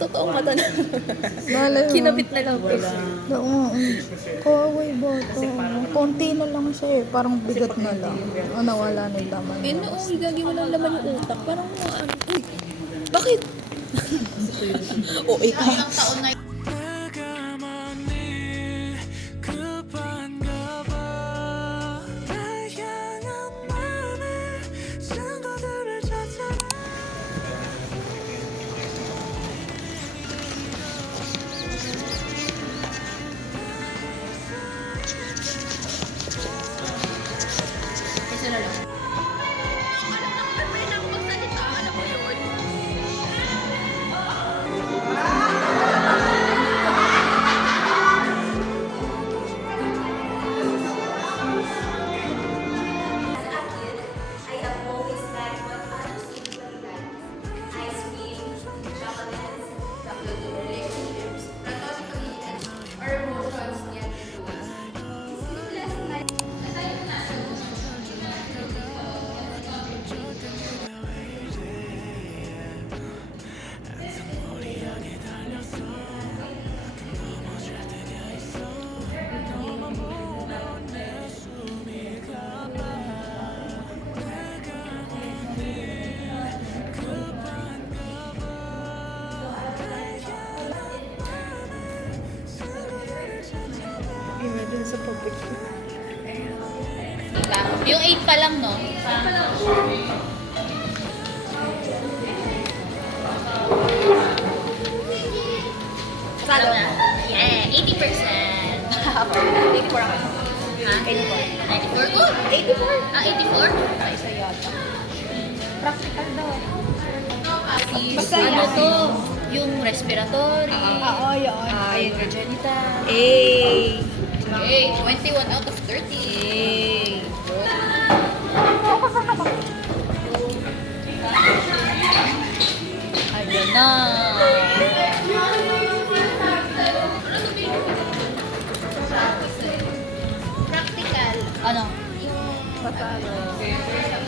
Totoong mata na. Kinabit na lang. Oo. Kawaway bata. Konti na lang siya eh. Parang bigat na lang. O nawala na yung laman. Gagi mo lang laman yung utak. Parang uy, bakit? O, ikaw. Ilang taon na Sa public. yung 8 pa lang, no? Salo na. Yeah, 80%. 84 ako. Ha? 84. 94? Good! 84? Ah, 84? Ay, isa yata. Practical daw. Basta ano to? Yung respiratory. Oo, yun. Yung genital. Eh. Okay, 21 out of 30. Eh. Ayan na. Practical. Ano? Pasado.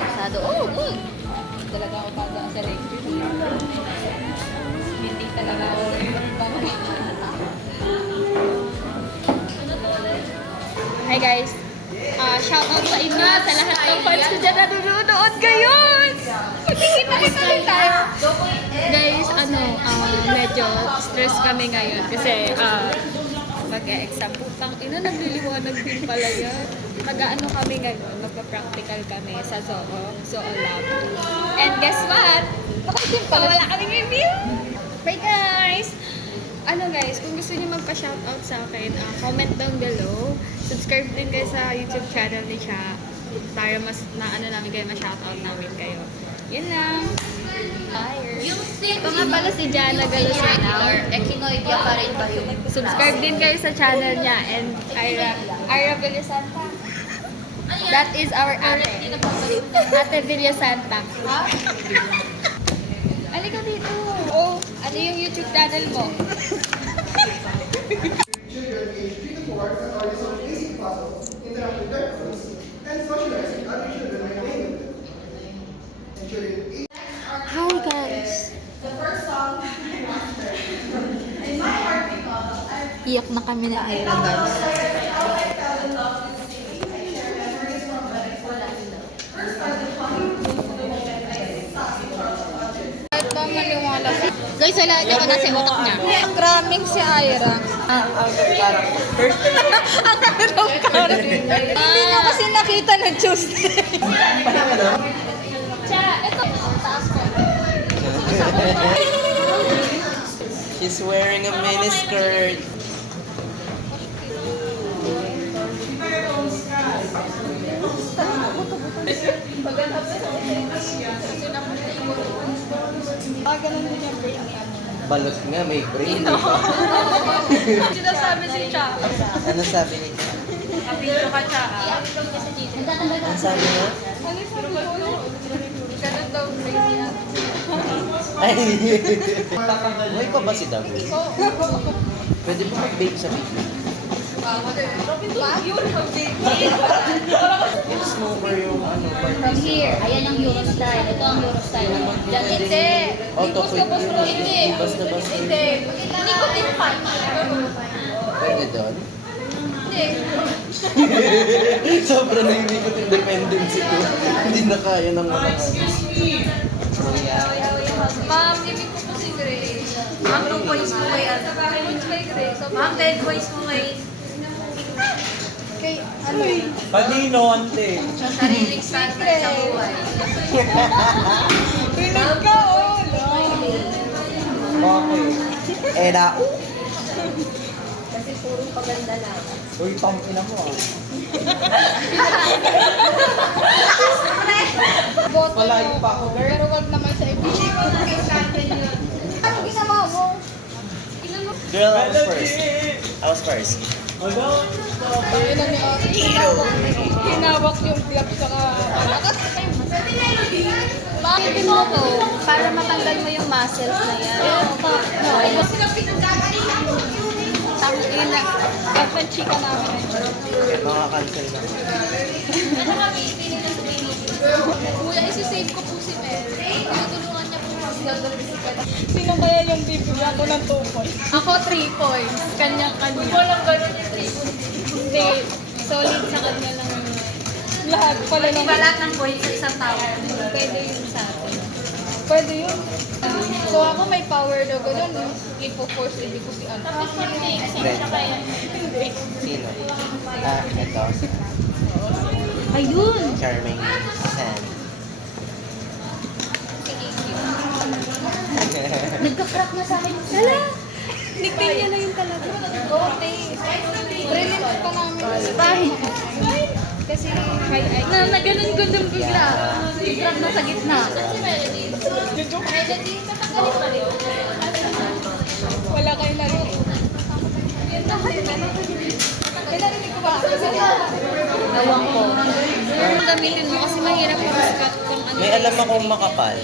Pasado. Oh, good. Talaga ako baga sa lecture. Hindi talaga ako baga. Hi guys. Shout out sa inyo, sa lahat ng fans ko dyan na nanonood ngayon. Magkikita-kita rin tayo. Guys, medyo stress kami ngayon kasi mag-e-exam. Putang ina, nagliliwanag din pala yan. Mag-ano kami ngayon, magpa-practical kami sa Zoo Lab. And guess what? Wala kaming review! Bye guys! Guys, kung gusto niyo magpa-shoutout sa akin, comment down below. Subscribe din kayo sa YouTube channel ni Sha para mas namin kayo, ma-shoutout namin kayo. Yun lang. Ito nga pala si Jana Galusena. Echinoidea pa rin ba yun? Subscribe din kayo sa channel niya and Ira Villasanta. That is our ate. Ate Villasanta. Ha? Halika dito. Oh, ano yung YouTube channel mo? Hi guys. Iyak na kami na Ira guys. Guys, wala niyo na si utak niya. Ang graming si Ira. Ang Hindi nyo kasi nakita ng Tuesday. Cha, ito taas ko. She's wearing a mini skirt. Ganun din yung brain niya. Balot nga, may brain. Sinasabi si Cha. Ano sabi ni Cha? Kapito ka, Cha. Ano sabi niya? Ganun daw brain niya. Ay, buhay pa ba si Dago? Pwede ba mag-bake sa video? Smoker yung ano, From here, ayan ang Eurostyle. Ito ang Eurostyle. Diyan, hindi. Auto quick yun. Bas na bas. Hindi. Hindi ko din punch. Pwede doon? Hindi. Sobrang nahihikot yung dependency ko. Hindi na kaya ng mga Ma'am, ibig ko po si Grace. Ma'am, 2 points po kay ano. 2 points kay Grace. Ma'am, 10 points po kay ano yun? Kanino, ante? Sariling standard sa buhay. Rinig ka, oh. Okay. Eh na, Kasi puro paganda lang. Uy, tangina mo ah. Boto Malayo pa ako, girl. Pero wag naman sa ibig. Anong ginawa mo? girl, I was first. I was first. Ayun na ni Ate. Hinawak yung gloves sa malakas. Bakit mo to? Para matanggal mo yung muscles na yan. Tangina. Kapag chika namin. Mga cancel na. Kuya, isi-save ko po si Mel. Tutulungan niya po kami gagawin si Mel. Sino kaya yung bibigyan ko ng 2 points? Ako 3 points. Kanya-kanya. Walang ganun yung 3 points. Hindi. Solid sa kanya lang. Lahat pala Pwede lang. ba lahat ng points sa isang tao? Pwede yun sa atin. Pwede yun. So ako may power daw ganun. Ipo-force ibig ko si ano. Brenda. Hindi. Sino? Ah, ito. Ayun! Charming San. Nagka-crack na sa akin. Hala! Nickname niya na yun talaga. Gote. Prelims pa namin. Bye. Kasi high IQ. Na ganun ko dun bigla. Crack na sa gitna. Si Melody. Melody, tatanggalin pa rin. Wala kayo narinig. May narinig ko ba? Gawang ko. Gamitin mo kasi mahirap yung scat kung ano. May alam akong makapal.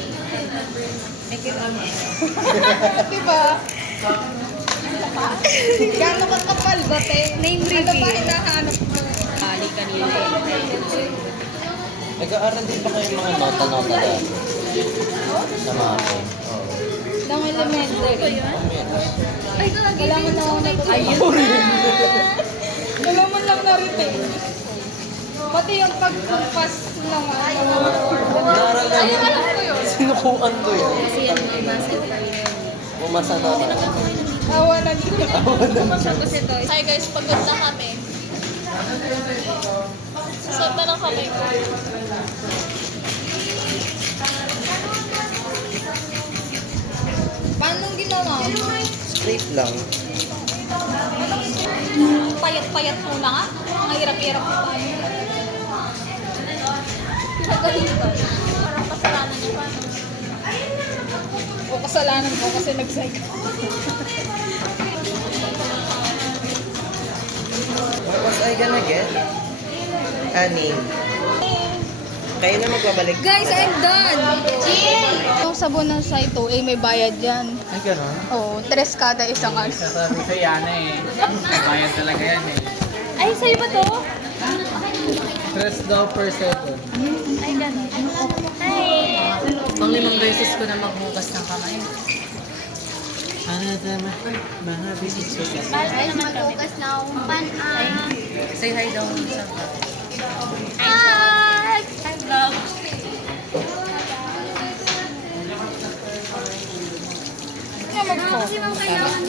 Diba? Gano'n ka kapal ba, te? Name reveal. Ano ba hinahanap mo? Bali kanina. Nag-aaral din ba kayo mga nota-nota doon? Sa mga ako. Oo. Nang elementary. Ay, ito lang. Kailangan na ako natutunan. Kailangan lang na-retain. Pati yung pag-pass ng Nag-aaral na yun. Sinukuan ko yun. Kasi yan yung muscle pa yun. Pumasa na ako. awa na dito. Tapos ito. Hi guys, pagod na kami. Saan na lang kami? Paano ginawa mo? Straight lang. Payat-payat muna nga. Ang hirap-hirap pa. Pinagaling ba? Parang kasalanan niya pa. O kasalanan ko kasi nag-psych. What was I gonna get? Ani. Kayo na magbabalik. Guys, I'm done! Yung sabon ng site 2A, may bayad yan. Ay, gano'n? Oo, 3 kada isang ano. Sasabi sa Yana eh. Bayad talaga yan eh. Ay, sa'yo ba to? Stress daw per second. Ay, gano'n. Hi! Pang 5 beses ko na maghugas ng kamay. Ano naman? Mga business ko kasi. Mahal ka naman kami. na umpan Say hi daw sa Hi! Hi, vlog. Kasi ma'am, kailangan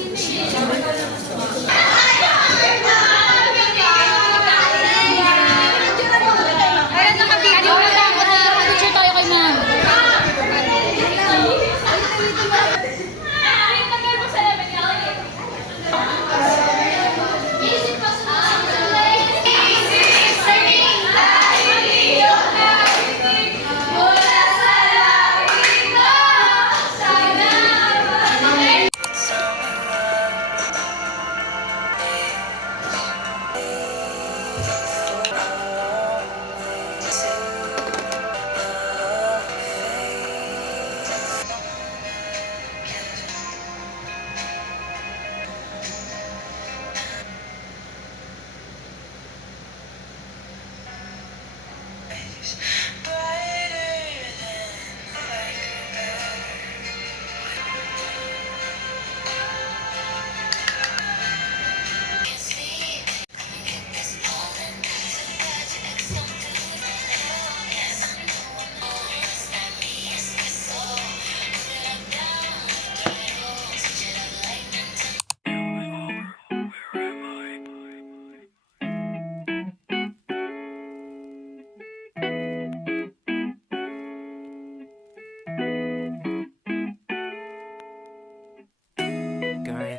Ayan, nakabidyo. Nakapicture tayo kay ma'am.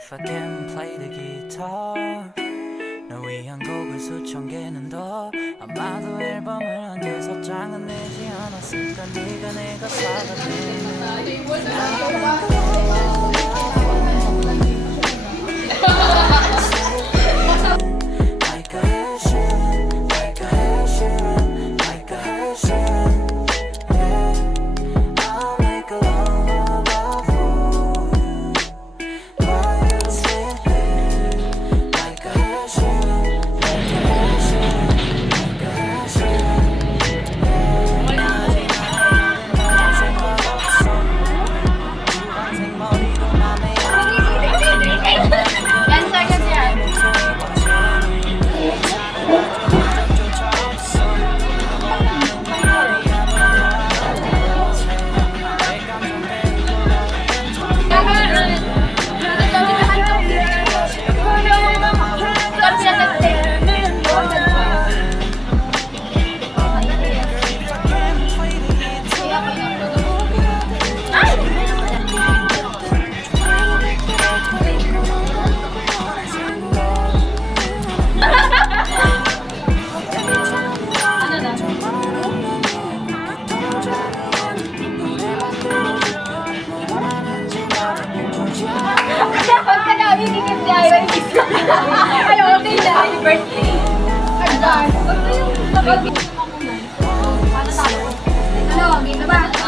If I can play the guitar 널 위한 곡을 수천 개는 더 아마도 앨범을 한 6장은 내지 않았을까 네가 내 가사가 Like a Hessian, like a Hessian, like a Hessian. Yeah, I'll make a long love for you while you sit there. Like a Hessian, like a Hessian, like a Hessian. Pag ka namin ikip niya, ay okay na. Happy birthday. Ano, game na ba?